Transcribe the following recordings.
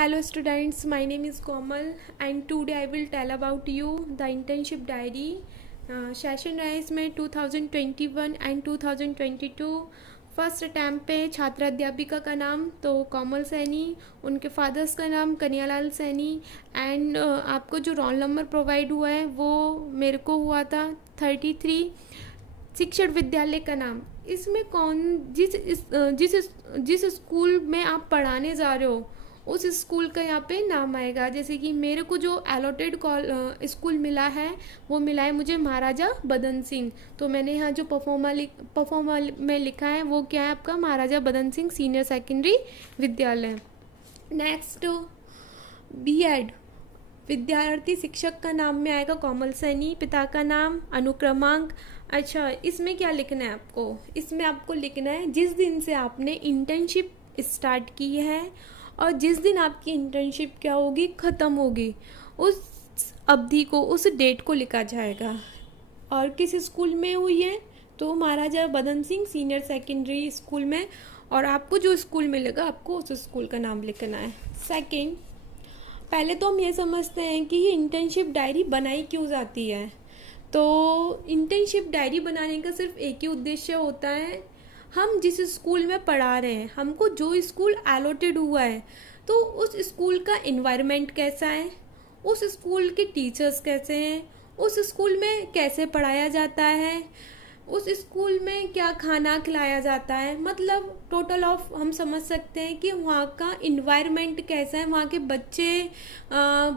Hello students, my name is Komal and today I will tell about you the internship diary. Session रहा है इसमें 2021 and 2022। First attempt पे छात्रा अध्यापिका का नाम तो कोमल सैनी, उनके फादर्स का नाम कन्हैयालाल सैनी एंड आपको जो रोल नंबर प्रोवाइड हुआ है वो मेरे को हुआ था 33। शिक्षण विद्यालय का नाम, इसमें कौन जिस स्कूल में आप पढ़ाने जा रहे हो उस स्कूल का यहाँ पे नाम आएगा। जैसे कि मेरे को जो अलॉटेड स्कूल मिला है वो मिला है मुझे महाराजा बदन सिंह, तो मैंने यहाँ जो परफॉर्मर में लिखा है वो क्या है आपका महाराजा बदन सिंह सीनियर सेकेंडरी विद्यालय। नेक्स्ट बीएड विद्यार्थी शिक्षक का नाम में आएगा कोमल सैनी, पिता का नाम अनुक्रमांक। अच्छा, इसमें क्या लिखना है आपको, इसमें आपको लिखना है जिस दिन से आपने इंटर्नशिप स्टार्ट की है और जिस दिन आपकी इंटर्नशिप क्या होगी ख़त्म होगी उस अवधि को, उस डेट को लिखा जाएगा। और किस स्कूल में हुई है तो महाराजा बदन सिंह सीनियर सेकेंडरी स्कूल में, और आपको जो स्कूल मिलेगा आपको उस स्कूल का नाम लिखना है। सेकंड, पहले तो हम ये समझते हैं कि ये इंटर्नशिप डायरी बनाई क्यों जाती है। तो इंटर्नशिप डायरी बनाने का सिर्फ एक ही उद्देश्य होता है, हम जिस स्कूल में पढ़ा रहे हैं, हमको जो स्कूल अलॉटेड हुआ है तो उस स्कूल का एनवायरनमेंट कैसा है, उस स्कूल के टीचर्स कैसे हैं, उस स्कूल में कैसे पढ़ाया जाता है, उस स्कूल में क्या खाना खिलाया जाता है, मतलब टोटल ऑफ हम समझ सकते हैं कि वहाँ का इन्वायरमेंट कैसा है, वहाँ के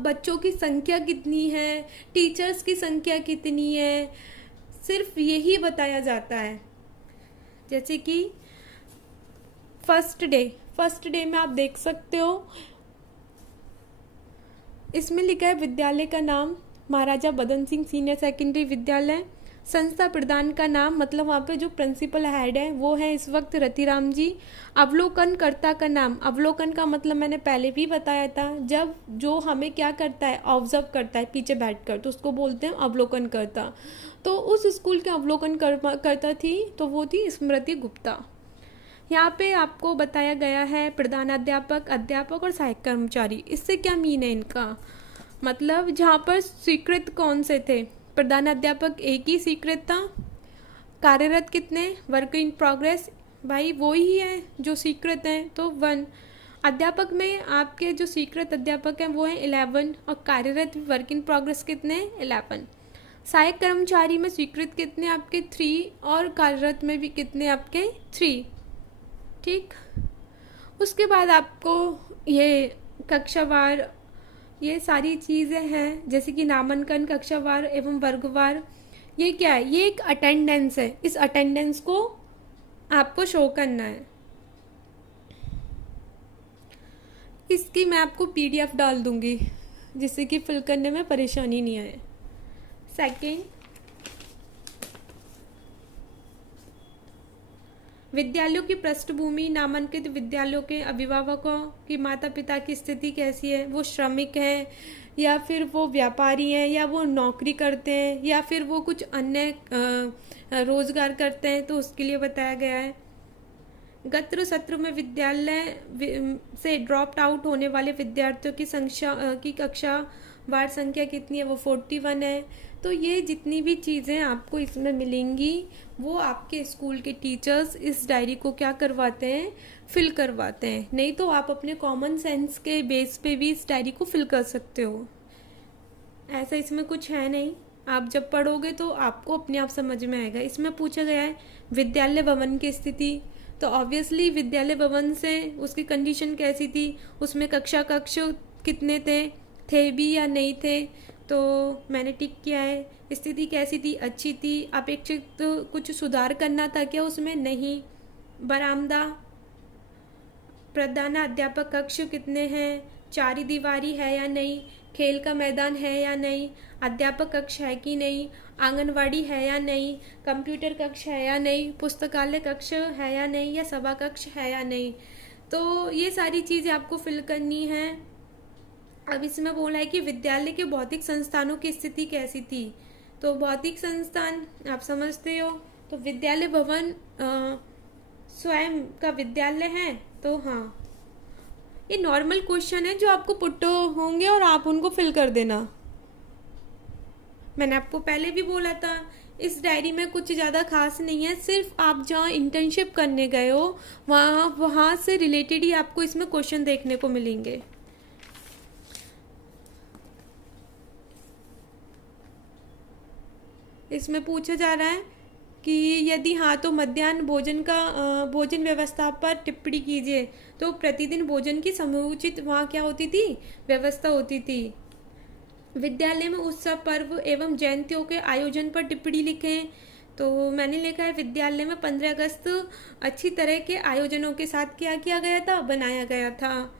बच्चों की संख्या कितनी है, टीचर्स की संख्या कितनी है, सिर्फ यही बताया जाता है। जैसे कि फर्स्ट डे में आप देख सकते हो इसमें लिखा है विद्यालय का नाम महाराजा बदन सिंह सीनियर सेकेंडरी विद्यालय, संस्था प्रधान का नाम मतलब वहाँ पे जो प्रिंसिपल हेड है वो है इस वक्त रतिराम जी, अवलोकनकर्ता का नाम, अवलोकन का मतलब मैंने पहले भी बताया था, जब जो हमें क्या करता है ऑब्जर्व करता है पीछे बैठकर तो उसको बोलते हैं अवलोकनकर्ता। तो उस स्कूल के अवलोकन करता थी तो वो थी स्मृति गुप्ता। यहाँ पे आपको बताया गया है प्रधानाध्यापक, अध्यापक और सहायक कर्मचारी, इससे क्या मीन है इनका, मतलब जहाँ पर स्वीकृत कौन से थे, प्रधानाध्यापक एक ही स्वीकृत था, कार्यरत कितने, वर्क इन प्रोग्रेस भाई वो ही है जो स्वीकृत हैं तो 1, अध्यापक में आपके जो स्वीकृत अध्यापक हैं वो हैं 11 और कार्यरत वर्क इन प्रोग्रेस कितने 11, सहायक कर्मचारी में स्वीकृत कितने आपके 3 और कार्यरत में भी कितने आपके 3, ठीक। उसके बाद आपको ये कक्षावार ये सारी चीज़ें हैं जैसे कि नामांकन कक्षावार एवं वर्गवार, ये क्या है, ये एक अटेंडेंस है, इस अटेंडेंस को आपको शो करना है। इसकी मैं आपको पीडीएफ डाल दूंगी जिससे कि फिल करने में परेशानी नहीं आए। सेकेंड, विद्यालयों की पृष्ठभूमि, नामांकित विद्यालयों के अभिभावकों की माता पिता की स्थिति कैसी है, वो श्रमिक हैं या फिर वो व्यापारी हैं या वो नौकरी करते हैं या फिर वो कुछ अन्य रोजगार करते हैं, तो उसके लिए बताया गया है। गत सत्र में विद्यालय से ड्रॉप आउट होने वाले विद्यार्थियों की संख्या की कक्षा वार संख्या कितनी है, वो 41 है। तो ये जितनी भी चीज़ें आपको इसमें मिलेंगी वो आपके स्कूल के टीचर्स इस डायरी को क्या करवाते हैं, फिल करवाते हैं, नहीं तो आप अपने कॉमन सेंस के बेस पे भी इस डायरी को फिल कर सकते हो। ऐसा इसमें कुछ है नहीं, आप जब पढ़ोगे तो आपको अपने आप समझ में आएगा। इसमें पूछा गया है विद्यालय भवन की स्थिति, तो ऑब्वियसली विद्यालय भवन से उसकी कंडीशन कैसी थी, उसमें कक्ष कितने थे भी या नहीं थे, तो मैंने टिक किया है। स्थिति कैसी थी, अच्छी थी, अपेक्षित कुछ सुधार करना था क्या उसमें, नहीं। बरामदा, प्रधान अध्यापक कक्ष कितने हैं, 4 दीवारी है या नहीं, खेल का मैदान है या नहीं, अध्यापक कक्ष है कि नहीं, आंगनवाड़ी है या नहीं, कंप्यूटर कक्ष है या नहीं, पुस्तकालय कक्ष है या नहीं, या सभा कक्ष है या नहीं। तो ये सारी चीज़ें आपको फिल करनी है। अब इसमें बोला है कि विद्यालय के भौतिक संस्थानों की स्थिति कैसी थी, तो भौतिक संस्थान आप समझते हो, तो विद्यालय भवन स्वयं का विद्यालय है, तो हाँ ये नॉर्मल क्वेश्चन है जो आपको पुट होंगे और आप उनको फिल कर देना। मैंने आपको पहले भी बोला था इस डायरी में कुछ ज़्यादा खास नहीं है, सिर्फ आप जहाँ इंटर्नशिप करने गए हो वहाँ से रिलेटेड ही आपको इसमें क्वेश्चन देखने को मिलेंगे। इसमें पूछा जा रहा है कि यदि हाँ तो मध्याह्न भोजन व्यवस्था पर टिप्पणी कीजिए। तो प्रतिदिन भोजन की समुचित वहाँ क्या होती थी, व्यवस्था होती थी। विद्यालय में उत्सव पर्व एवं जयंतियों के आयोजन पर टिप्पणी लिखें। तो मैंने लिखा है विद्यालय में 15 अगस्त अच्छी तरह के आयोजनों के साथ क्या किया गया था, बनाया गया था।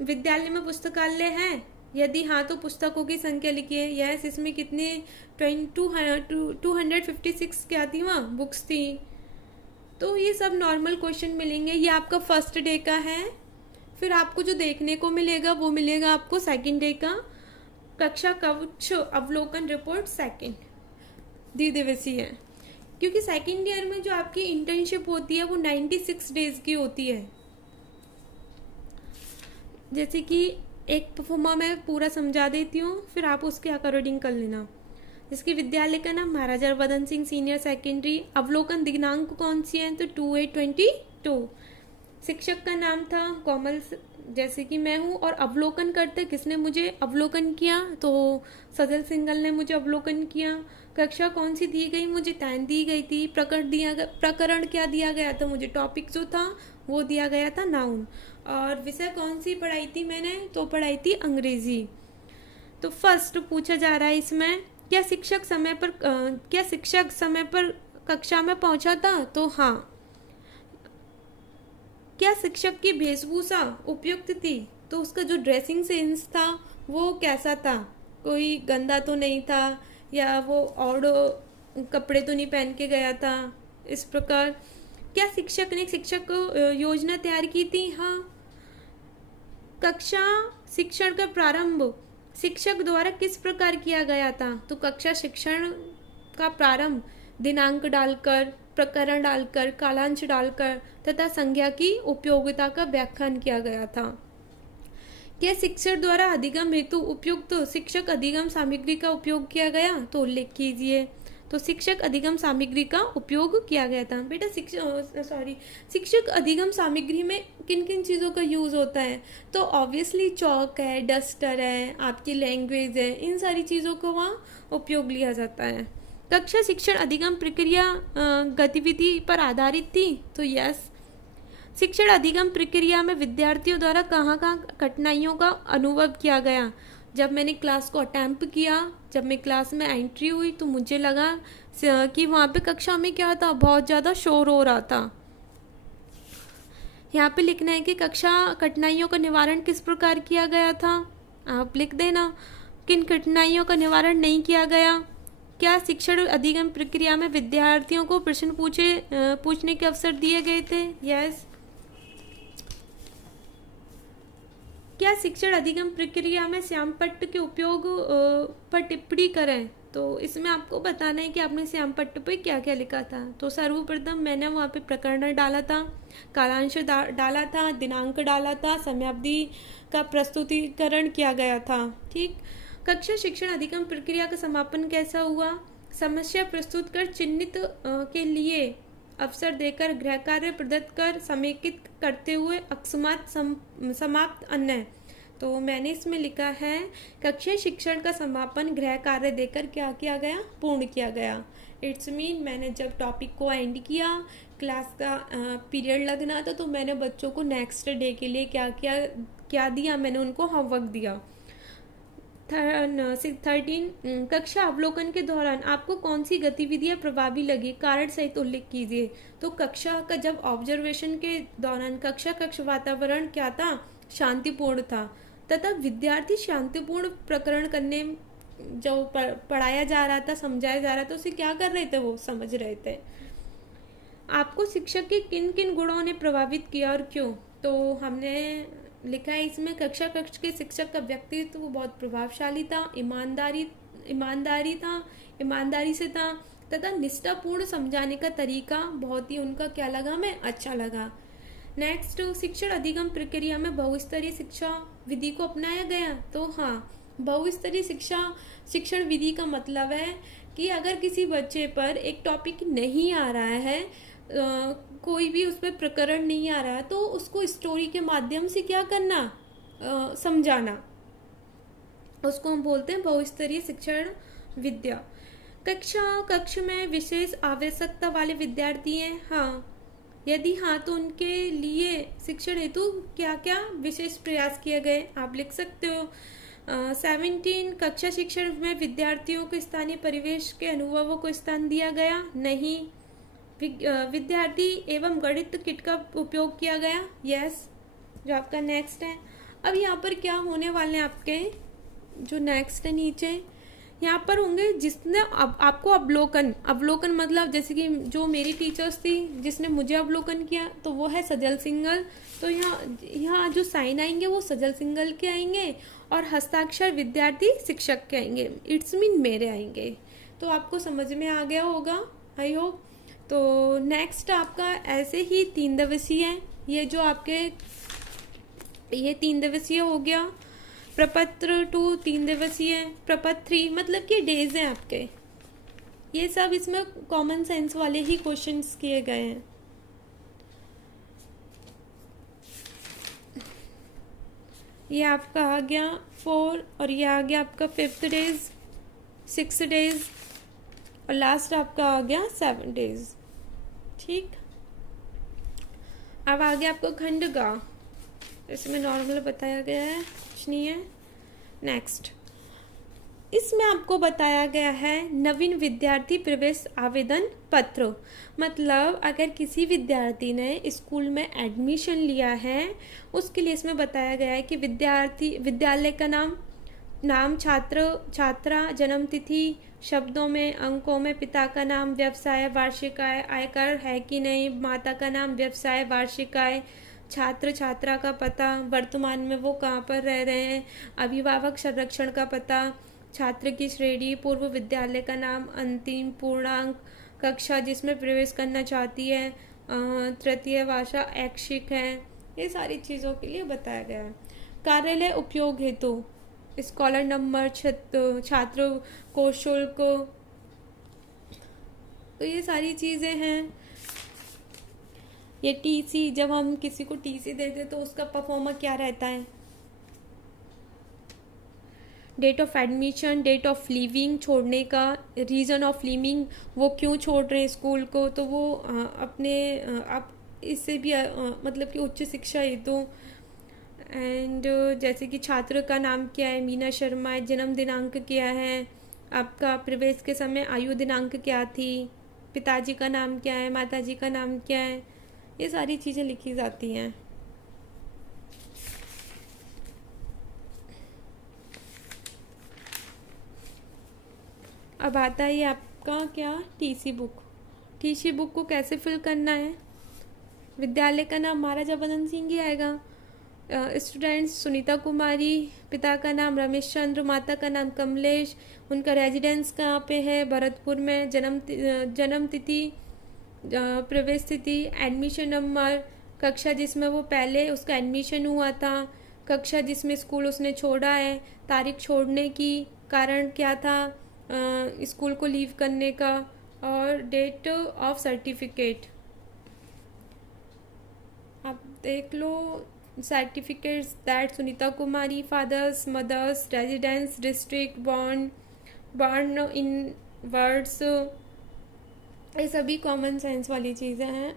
विद्यालय में पुस्तकालय है, यदि हाँ तो पुस्तकों की संख्या लिखिए। यस, इसमें कितने 256 क्या थी वहाँ बुक्स थी। तो ये सब नॉर्मल क्वेश्चन मिलेंगे। ये आपका फर्स्ट डे का है। फिर आपको जो देखने को मिलेगा वो मिलेगा आपको सेकंड डे का, कक्षा कक्ष अवलोकन रिपोर्ट सेकंड द्विदिवसीय है। क्योंकि सेकंड ईयर में जो आपकी इंटर्नशिप होती है वो 96 डेज की होती है। जैसे कि एक परफॉर्मा मैं पूरा समझा देती हूँ, फिर आप उसके अकॉर्डिंग कर लेना। जिसकी विद्यालय का नाम महाराजा वदन सिंह सीनियर सेकेंडरी। अवलोकन दिनांक कौन सी है, तो 2/8/22। शिक्षक का नाम था कोमल, जैसे कि मैं हूँ। और अवलोकन करते किसने मुझे अवलोकन किया, तो सजल सिंघल ने मुझे अवलोकन किया। कक्षा कौन सी दी गई, मुझे 10 दी गई थी। प्रकरण क्या दिया गया था, मुझे टॉपिक जो था वो दिया गया था नाउन। और विषय कौन सी पढ़ाई थी मैंने, तो पढ़ाई थी अंग्रेजी। तो फर्स्ट पूछा जा रहा है इसमें, क्या शिक्षक समय पर कक्षा में पहुंचा था, तो हाँ। क्या शिक्षक की वेशभूषा उपयुक्त थी, तो उसका जो ड्रेसिंग सेंस था वो कैसा था, कोई गंदा तो नहीं था या वो और कपड़े तो नहीं पहन के गया था, इस प्रकार। क्या शिक्षक ने शिक्षक योजना तैयार की थी, हाँ। कक्षा शिक्षण का प्रारंभ शिक्षक द्वारा किस प्रकार किया गया था, तो कक्षा शिक्षण का प्रारंभ दिनांक डालकर, प्रकरण डालकर, कालांश डालकर तथा संज्ञा की उपयोगिता का व्याख्यान किया गया था। क्या शिक्षक द्वारा अधिगम हेतु उपयुक्त शिक्षक अधिगम सामग्री का उपयोग किया गया, तो उल्लेख कीजिए। तो शिक्षक अधिगम सामग्री का उपयोग किया गया था। बेटा शिक्षक अधिगम सामग्री में किन किन चीज़ों का यूज़ होता है, तो ऑब्वियसली चौक है, डस्टर है, आपकी लैंग्वेज है, इन सारी चीज़ों को वहाँ उपयोग लिया जाता है। कक्षा शिक्षण अधिगम प्रक्रिया गतिविधि पर आधारित थी, तो यस। शिक्षण अधिगम प्रक्रिया में विद्यार्थियों द्वारा कहाँ कहाँ कठिनाइयों का अनुभव किया गया। जब मैंने क्लास को अटैम्प्ट किया, जब मैं क्लास में एंट्री हुई, तो मुझे लगा कि वहाँ पे कक्षा में क्या था, बहुत ज़्यादा शोर हो रहा था। यहाँ पे लिखना है कि कक्षा कठिनाइयों का निवारण किस प्रकार किया गया था, आप लिख देना। किन कठिनाइयों का निवारण नहीं किया गया। क्या शिक्षण अधिगम प्रक्रिया में विद्यार्थियों को प्रश्न पूछने के अवसर दिए गए थे, यस। क्या शिक्षण अधिगम प्रक्रिया में श्यामपट्ट के उपयोग पर टिप्पणी करें, तो इसमें आपको बताना है कि आपने श्यामपट्ट पे क्या क्या लिखा था। तो सर्वप्रथम मैंने वहाँ पे प्रकरण डाला था, कालांश डाला था, दिनांक डाला था, समयावधि का प्रस्तुतिकरण किया गया था, ठीक। कक्षा शिक्षण अधिगम प्रक्रिया का समापन कैसा हुआ, समस्या प्रस्तुत कर चिन्हित के लिए अवसर देकर गृह कार्य प्रदत्त कर समेकित करते हुए अकस्मात समाप्त अन्य। तो मैंने इसमें लिखा है कक्षा शिक्षण का समापन गृह कार्य देकर क्या किया गया, पूर्ण किया गया। इट्स मीन मैंने जब टॉपिक को एंड किया, क्लास का पीरियड लगना था, तो मैंने बच्चों को नेक्स्ट डे के लिए क्या दिया, मैंने उनको होमवर्क दिया। 13 कक्षा अवलोकन के दौरान आपको कौन सी गतिविधियां प्रभावी लगी, कारण सहित उल्लेख कीजिए। तो कक्षा का जब ऑब्जर्वेशन के दौरान कक्ष वातावरण क्या था, शांतिपूर्ण था तथा विद्यार्थी शांतिपूर्ण प्रकरण करने जो पढ़ाया जा रहा था, समझाया जा रहा था, उसे क्या कर रहे थे, वो समझ रहे थे। आपको शिक्षक के किन किन गुणों ने प्रभावित किया और क्यों, तो हमने लिखा है इसमें कक्षा कक्ष के शिक्षक का व्यक्तित्व वो बहुत प्रभावशाली था, ईमानदारी से था तथा निष्ठापूर्ण समझाने का तरीका बहुत ही उनका क्या लगा, हमें अच्छा लगा। नेक्स्ट, शिक्षण अधिगम प्रक्रिया में बहुस्तरीय शिक्षा विधि को अपनाया गया। तो हाँ, बहुस्तरीय शिक्षण विधि का मतलब है कि अगर किसी बच्चे पर एक टॉपिक नहीं आ रहा है, कोई भी उस पर प्रकरण नहीं आ रहा है, तो उसको स्टोरी के माध्यम से क्या करना, समझाना, उसको हम बोलते हैं बहुस्तरीय शिक्षण विद्या। कक्ष में विशेष आवश्यकता वाले विद्यार्थी हैं, हाँ, यदि हाँ तो उनके लिए शिक्षण हेतु क्या क्या विशेष प्रयास किए गए आप लिख सकते हो। 17 कक्षा शिक्षण में विद्यार्थियों को स्थानीय परिवेश के अनुभवों को स्थान दिया गया नहीं। विद्यार्थी एवं गणित किट का उपयोग किया गया, यस। जो आपका नेक्स्ट है, अब यहाँ पर क्या होने वाले हैं आपके जो नेक्स्ट है नीचे, यहाँ पर होंगे जिसने आपको अवलोकन मतलब जैसे कि जो मेरी टीचर्स थी जिसने मुझे अवलोकन किया, तो वो है सजल सिंगल। तो यहाँ जो साइन आएंगे वो सजल सिंगल के आएंगे और हस्ताक्षर विद्यार्थी शिक्षक के आएंगे, इट्स मीन मेरे आएंगे। तो आपको समझ में आ गया होगा, आई होप। तो नेक्स्ट आपका ऐसे ही 3 दिवसीय है, ये जो आपके ये 3 दिवसीय हो गया। प्रपत्र 2 3 दिवसीय, प्रपत्र 3 मतलब कि डेज हैं आपके। ये सब इसमें कॉमन सेंस वाले ही क्वेश्चंस किए गए हैं। ये आपका आ गया 4 और ये आ गया आपका 5th डेज, 6 डेज और लास्ट आपका आ गया 7 डेज। ठीक, अब आ गया आपको खंड गा, इसमें नॉर्मल बताया गया है, कुछ नहीं है। नेक्स्ट, इसमें आपको बताया गया है नवीन विद्यार्थी प्रवेश आवेदन पत्र। मतलब अगर किसी विद्यार्थी ने स्कूल में एडमिशन लिया है, उसके लिए इसमें बताया गया है कि विद्यालय का नाम, छात्र छात्रा, जन्म तिथि, शब्दों में, अंकों में, पिता का नाम, व्यवसाय, वार्षिक आय, आयकर है कि नहीं, माता का नाम, व्यवसाय, वार्षिक आय, छात्र छात्रा का पता, वर्तमान में वो कहाँ पर रह रहे हैं, अभिभावक संरक्षण का पता, छात्र की श्रेणी, पूर्व विद्यालय का नाम, अंतिम पूर्णांक, कक्षा जिसमें प्रवेश करना चाहती है, तृतीय भाषा ऐच्छिक है, ये सारी चीज़ों के लिए बताया गया है। कार्यालय उपयोग हेतु स्कॉलर नंबर, छात्र को शुल्क, तो ये सारी चीज़ें हैं। ये टीसी, जब हम किसी को टीसी देते तो उसका परफॉर्मा क्या रहता है, date of admission, date of leaving, छोड़ने का, रीज़न ऑफ लीविंग, वो क्यों छोड़ रहे हैं स्कूल को, तो वो अपने आप इससे भी मतलब कि उच्च शिक्षा हेतु। एंड जैसे कि छात्र का नाम क्या है, मीना शर्मा है, जन्म दिनांक क्या है, आपका प्रवेश के समय आयु दिनांक क्या थी, पिताजी का नाम क्या है, माताजी का नाम क्या है, ये सारी चीज़ें लिखी जाती हैं। अब आता है आपका क्या, टीसी बुक। टीसी बुक को कैसे फिल करना है, विद्यालय का नाम महाराजा मदन सिंह ही आएगा, स्टूडेंट्स सुनीता कुमारी, पिता का नाम रमेश चंद्र, माता का नाम कमलेश, उनका रेजिडेंस कहाँ पे है, भरतपुर में, जन्म तिथि, प्रवेश तिथि, एडमिशन नंबर, कक्षा जिसमें वो पहले उसका एडमिशन हुआ था, कक्षा जिसमें स्कूल उसने छोड़ा है, तारीख छोड़ने की, कारण क्या था स्कूल को लीव करने का, और डेट ऑफ सर्टिफिकेट। आप देख लो, certificates that Sunita Kumari, fathers mothers, residence, district, born in words, ये सभी कॉमन सेंस वाली चीज़ें हैं।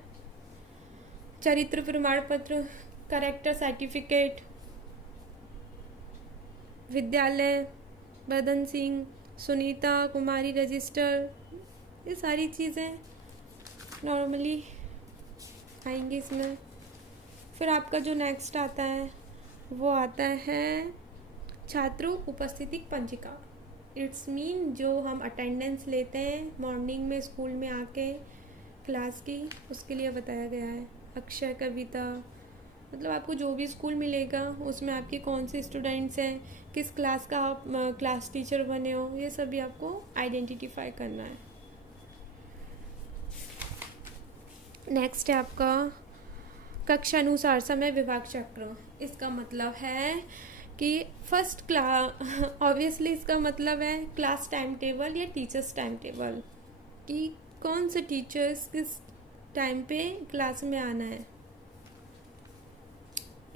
चरित्र प्रमाण पत्र, करेक्टर सर्टिफिकेट, विद्यालय मदन सिंह, सुनीता कुमारी रजिस्टर, ये सारी चीज़ें नॉर्मली आएंगी इसमें। फिर आपका जो नेक्स्ट आता है वो आता है छात्रों उपस्थिति पंजिका। इट्स मीन जो हम अटेंडेंस लेते हैं मॉर्निंग में स्कूल में आके क्लास की, उसके लिए बताया गया है। अक्षर कविता, मतलब आपको जो भी स्कूल मिलेगा उसमें आपके कौन से स्टूडेंट्स हैं, किस क्लास का आप क्लास टीचर बने हो, ये सभी आपको आइडेंटिफाई करना है। नेक्स्ट है आपका कक्षानुसार समय विभाग चक्र, इसका मतलब है कि फर्स्ट क्लास, ऑब्वियसली इसका मतलब है क्लास टाइम टेबल या टीचर्स टाइम टेबल, कि कौन से टीचर्स किस टाइम पे क्लास में आना है।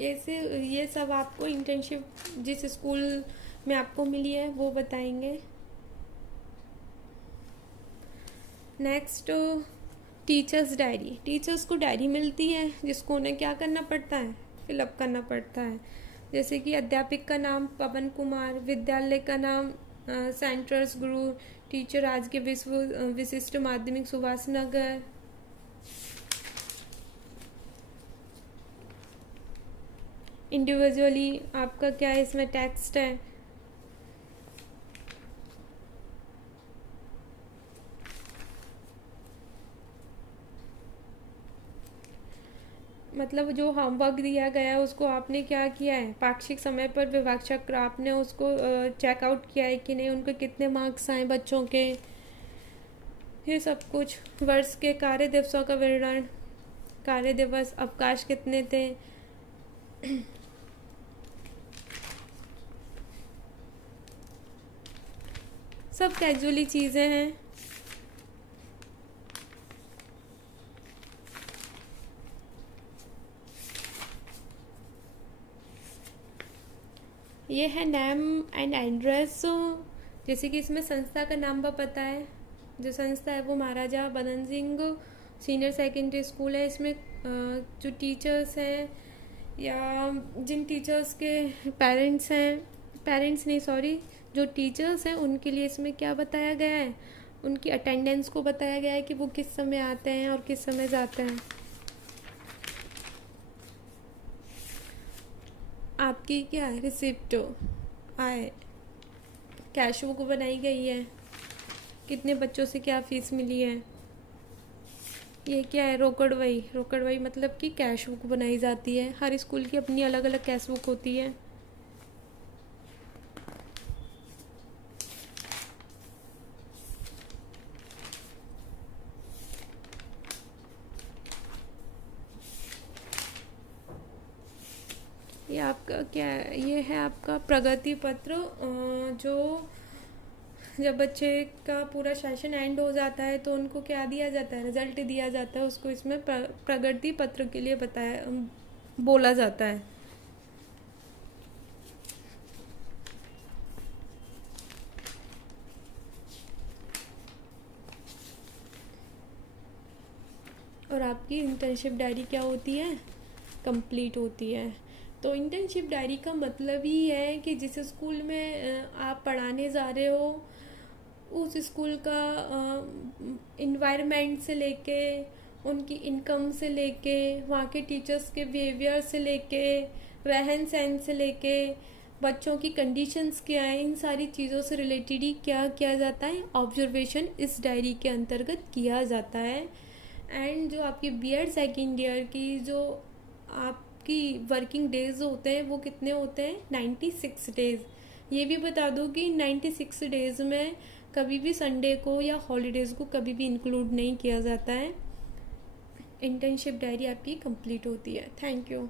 ऐसे ये सब आपको इंटर्नशिप जिस स्कूल में आपको मिली है वो बताएंगे। Next, teachers diary. टीचर्स को डायरी मिलती है जिसको उन्हें क्या करना पड़ता है, फिलअप करना पड़ता है। जैसे कि अध्यापक का नाम पवन कुमार, विद्यालय का नाम सेंट्रल्स गुरु, टीचर आज के विश्व विशिष्ट माध्यमिक सुभाष नगर। इंडिविजुअली आपका क्या है, इसमें टेक्स्ट है। मतलब जो होमवर्क दिया गया है उसको आपने क्या किया है, पाक्षिक समय पर विभाग चक्र आपने उसको चेकआउट किया है कि नहीं, उनके कितने मार्क्स आए बच्चों के, ये सब कुछ। वर्ष के कार्य दिवसों का विवरण, कार्य दिवस, अवकाश कितने थे, सब कैजुअली चीज़ें हैं। ये है नेम एंड एड्रेस। जैसे कि इसमें संस्था का नाम भी पता है, जो संस्था है वो महाराजा बदन सिंह सीनियर सेकेंडरी स्कूल है। इसमें जो टीचर्स हैं या जिन टीचर्स के पेरेंट्स हैं, पेरेंट्स नहीं सॉरी, जो टीचर्स हैं उनके लिए इसमें क्या बताया गया है, उनकी अटेंडेंस को बताया गया है कि वो किस समय आते हैं और किस समय जाते हैं। आपकी क्या है, रिसिप्ट आए, कैश बुक बनाई गई है, कितने बच्चों से क्या फीस मिली है। ये क्या है, रोकड़वही। रोकड़वही मतलब कि कैश बुक बनाई जाती है, हर स्कूल की अपनी अलग अलग कैश बुक होती है। ये आपका क्या है, ये है आपका प्रगति पत्र। जो जब बच्चे का पूरा सेशन एंड हो जाता है तो उनको क्या दिया जाता है, रिजल्ट दिया जाता है, उसको इसमें प्रगति पत्र के लिए बताया बोला जाता है। और आपकी इंटर्नशिप डायरी क्या होती है, कंप्लीट होती है। तो इंटर्नशिप डायरी का मतलब ही है कि जिस स्कूल में आप पढ़ाने जा रहे हो उस स्कूल का इन्वायरमेंट से लेके, उनकी इनकम से लेके, वहाँ के टीचर्स के बिहेवियर से लेके, रहन सहन से लेके, बच्चों की कंडीशंस क्या है, इन सारी चीज़ों से रिलेटेड ही क्या किया जाता है, ऑब्जर्वेशन इस डायरी के अंतर्गत किया जाता है। एंड जो आपकी बीएड सेकेंड ईयर की जो आपकी वर्किंग डेज होते हैं वो कितने होते हैं, 96 डेज़। ये भी बता दूँ कि 96 डेज़ में कभी भी संडे को या हॉलीडेज़ को कभी भी इंक्लूड नहीं किया जाता है। इंटर्नशिप डायरी आपकी कंप्लीट होती है। Thank you.